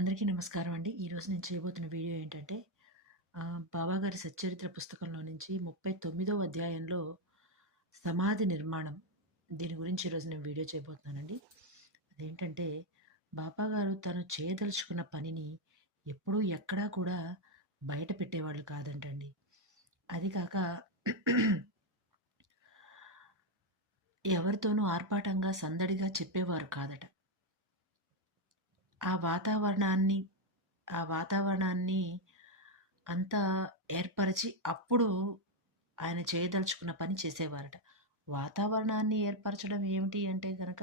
అందరికీ నమస్కారం అండి. ఈరోజు నేను చేయబోతున్న వీడియో ఏంటంటే, బాబాగారి సచ్చరిత్ర పుస్తకంలో నుంచి 39వ అధ్యాయంలో సమాధి నిర్మాణం. దీని గురించి ఈరోజు నేను వీడియో చేయబోతున్నానండి. అదేంటంటే, బాబాగారు తను చేయదలుచుకున్న పనిని ఎప్పుడూ ఎక్కడా కూడా బయట పెట్టేవాళ్ళు కాదంటండి. అది కాక ఎవరితోనూ ఆర్భాటంగా, సందడిగా చెప్పేవారు కాదట. ఆ వాతావరణాన్ని ఆ వాతావరణాన్ని అంతా ఏర్పరిచి అప్పుడు ఆయన చేయదలుచుకున్న పని చేసేవారట. వాతావరణాన్ని ఏర్పరచడం ఏమిటి అంటే గనక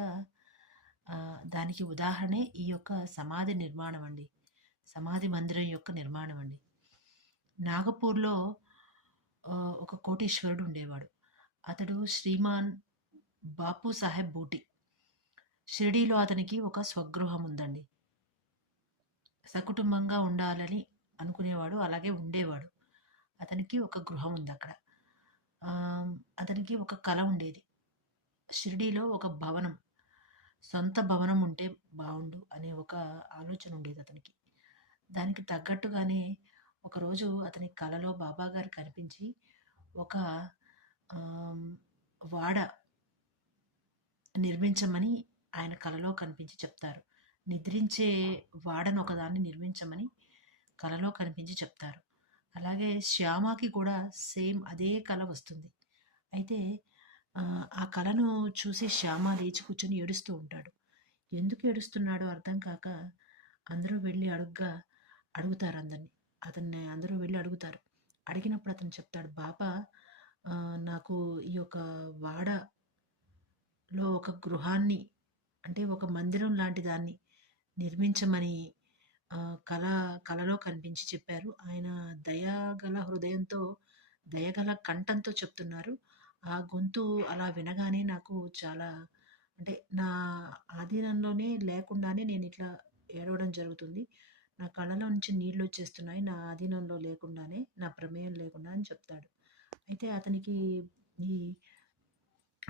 దానికి ఉదాహరణే ఈ యొక్క సమాధి నిర్మాణం అండి. సమాధి మందిరం యొక్క నిర్మాణం అండి. నాగపూర్‌లో ఒక కోటీశ్వరుడు ఉండేవాడు. అతడు శ్రీమాన్ బాపు సాహెబ్ బూటి. షిరిడీలో అతనికి ఒక స్వగృహం ఉందండి. సకుటుంబంగా ఉండాలని అనుకునేవాడు. అలాగే ఉండేవాడు. అతనికి ఒక గృహం ఉందక్కడ. అతనికి ఒక కల ఉండేది. షిరిడీలో ఒక భవనం, సొంత భవనం ఉంటే బావుండు అనే ఒక ఆలోచన ఉండేది అతనికి. దానికి తగ్గట్టుగానే ఒకరోజు అతని కలలో బాబాగారు కనిపించి ఒక ఆహ్, వాడ నిర్మించమని ఆయన కలలో కనిపించి చెప్తారు. నిద్రించే వాడను ఒకదాన్ని నిర్మించమని కలలో కనిపించి చెప్తారు. అలాగే శ్యామకి కూడా సేమ్ అదే కల వస్తుంది. అయితే ఆ కలను చూసి శ్యామ లేచి కూర్చొని ఏడుస్తూ ఉంటాడు. ఎందుకు ఏడుస్తున్నాడో అర్థం కాక అందరూ వెళ్లి అడుగుతారు అందరిని. అతన్ని అందరూ వెళ్లి అడుగుతారు. అడిగినప్పుడు అతను చెప్తాడు, "బాబా, నాకు ఈ యొక్క వాడలో ఒక గృహాన్ని, అంటే ఒక మందిరం లాంటి దాన్ని నిర్మించమని కల కలలో కనిపించి చెప్పారు. ఆయన దయగల హృదయంతో, దయగల కంఠంతో చెప్తున్నారు. ఆ గొంతు అలా వినగానే నాకు చాలా, అంటే నా ఆధీనంలోనే లేకుండానే నేనిట్లా ఏడవడం జరుగుతుంది. నా కళ్ళలో నుంచి నీళ్లొచ్చేస్తున్నాయి. నా ఆధీనంలో లేకుండానే, నా ప్రమేయం లేకుండా అని చెప్తాడు. అయితే అతనికి ఈ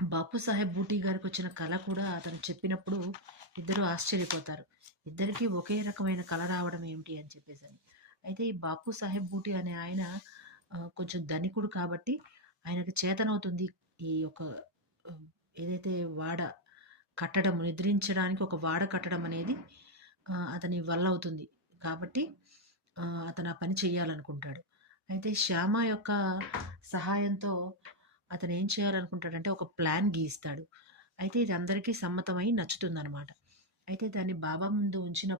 బాపు సాహెబ్ బూటీ గారికొచ్చిన కల కూడా అతను చెప్పినప్పుడు ఇద్దరు ఆశ్చర్యపోతారు. ఇద్దరికీ ఒకే రకమైన కల రావడం ఏమిటి అని చెప్పేసని. అయితే ఈ బాపు సాహెబ్ బూటీ అనే ఆయన కొంచెం ధనికుడు కాబట్టి ఆయనకు చేతనవుతుంది ఈ యొక్క ఆహ్, ఏదైతే వాడ కట్టడం, నిద్రించడానికి ఒక వాడ కట్టడం అనేది అతని వల్ల అవుతుంది. కాబట్టి అతను ఆ పని చేయాలనుకుంటాడు. అయితే శ్యామ యొక్క సహాయంతో అతనేం చేయాలనుకుంటాడంటే ఒక ప్లాన్ గీస్తాడు. అయితే ఇది అందరికీ సమ్మతమై నచ్చుతుందనమాట. అయితే దాన్ని బాబా ముందు ఉంచిన